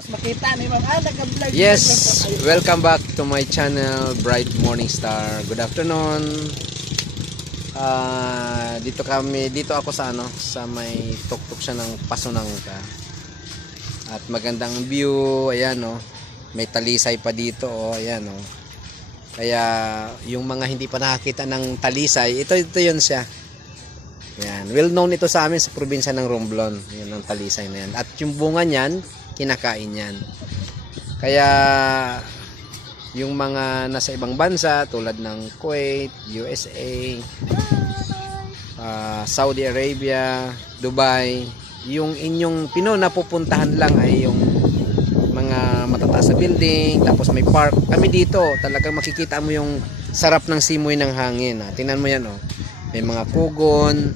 Tapos makita ni Ma'am, nag-vlog. Yes, welcome back to my channel, Bright Morning Star. Good afternoon. Dito ako sa sa may tuktok siya ng Pasunangka. At magandang view, ayan may talisay pa dito, ayan Kaya yung mga hindi pa nakakita ng talisay, ito yun siya. Ayan, well known ito sa amin sa probinsya ng Romblon, yun ang talisay na yan. At yung bunga niyan, kinakain yan. Kaya yung mga nasa ibang bansa tulad ng Kuwait, USA, Saudi Arabia, Dubai, yung inyong napupuntahan lang ay yung mga matataas na building, tapos may park. Kami dito, talagang makikita mo yung sarap ng simoy ng hangin. Tingnan mo yan may mga pugon,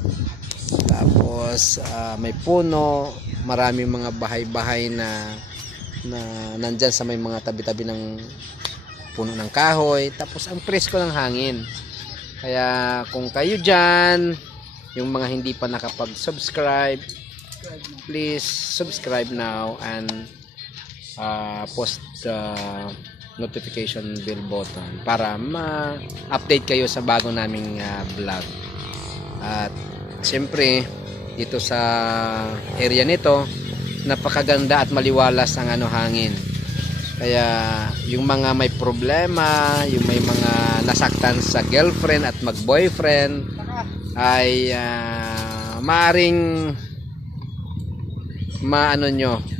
tapos may puno, maraming mga bahay-bahay na nandyan sa may mga tabi-tabi ng puno ng kahoy, tapos ang presko ng hangin. Kaya kung kayo dyan, yung mga hindi pa nakapag-subscribe, please subscribe now and post the notification bell button para ma-update kayo sa bago naming vlog. At siyempre dito sa area nito, napakaganda at maliwalas ang hangin. Kaya yung mga may problema, yung may mga nasaktan sa girlfriend at mag-boyfriend ay maaring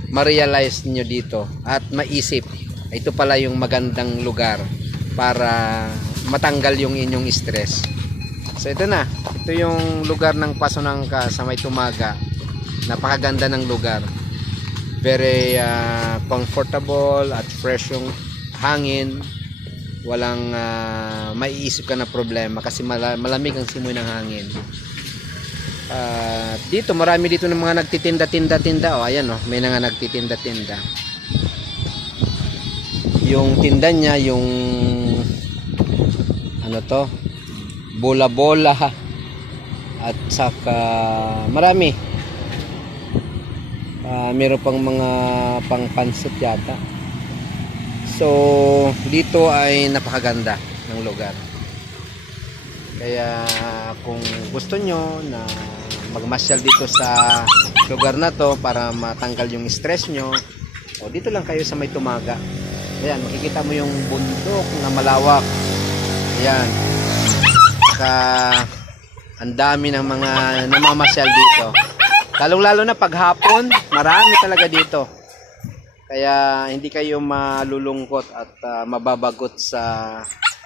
ma-realize nyo dito at maisip, ito pala yung magandang lugar para matanggal yung inyong stress. So ito yung lugar ng Pasunangka sa may Tumaga. Napakaganda ng lugar, very comfortable at fresh yung hangin. Walang maiisip ka na problema kasi malamig ang simoy ng hangin. Dito marami dito ng mga nagtitinda. Ayan may mga nagtitinda. Yung tinda niya, yung bola-bola at saka marami. Meron pang mga pangpansit yata. So dito ay napakaganda ng lugar. Kaya kung gusto nyo na magmasyal dito sa lugar na to para matanggal yung stress nyo, dito lang kayo sa may Tumaga. Ayan, makikita mo yung bundok na malawak. Ayan. Saka ang dami ng mga namamasyal dito. Lalong-lalo na paghapon, marami talaga dito. Kaya hindi kayo malulungkot at mababagot sa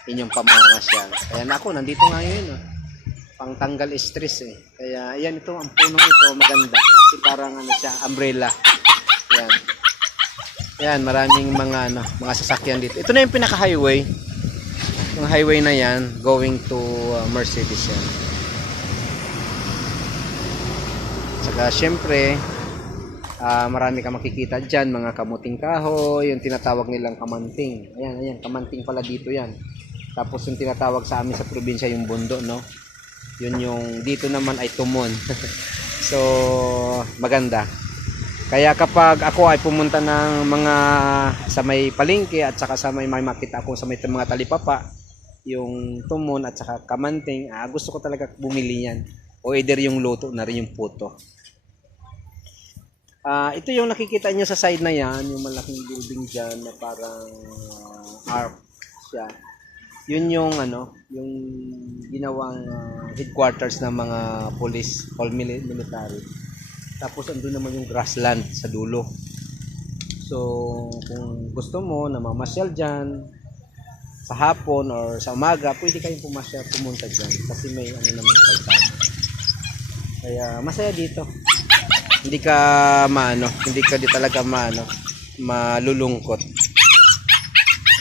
inyong pamamasyal. Kaya nandito nga yun. Pangtanggal stress Kaya ayan ang punong ito, maganda. Kasi parang siya, umbrella. Ayan. Ayan, maraming mga sasakyan dito. Ito na yung pinaka-highway. Yung highway na yan, going to Mercedes yan. Saka syempre, marami ka makikita dyan, mga kamuting kahoy, yung tinatawag nilang kamanting. Ayan, kamanting pala dito yan. Tapos yung tinatawag sa amin sa probinsya, yung bundo, Yun yung, dito naman ay tumon. So, maganda. Kaya kapag ako ay pumunta ng mga sa may palengke at saka sa may makita ako sa may mga talipapa, yung tumon at saka kamanting, gusto ko talaga bumili yan. O either yung luto na rin yung puto. Ito yung nakikita nyo sa side na yan, yung malaking building dyan na parang arc siya. Yun yung yung ginawang headquarters ng mga police or military. Tapos andun naman yung grassland sa dulo. So kung gusto mo na mamasyal dyan sa hapon or sa umaga, pwede kayong pumunta dyan kasi may naman kalsada. Kaya masaya dito. Hindi ka di talaga malulungkot.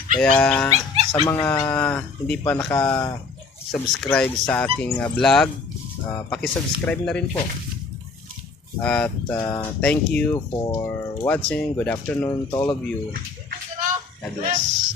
Kaya sa mga hindi pa naka-subscribe sa aking vlog, paki-subscribe na rin po. At thank you for watching. Good afternoon to all of you. God bless.